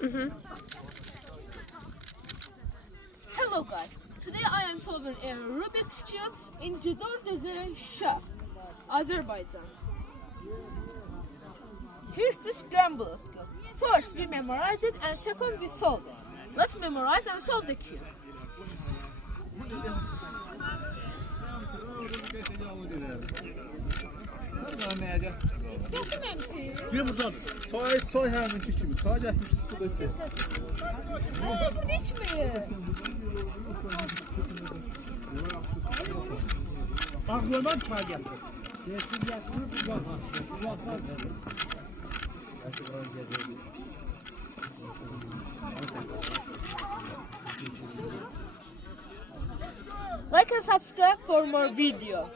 Hello guys, today I am solving a Rubik's Cube in Jidir duzu, Azerbaijan. Here's the scrambled cube. First we memorize it and second we solve it. Let's memorize and solve the cube. Bir buradan çay həminki kimi çay gəlmişdi bu da içə. Bu içmiyor. Ağlaman çay gəlir. Yesin yaşını bu baxar. Like and subscribe for more video.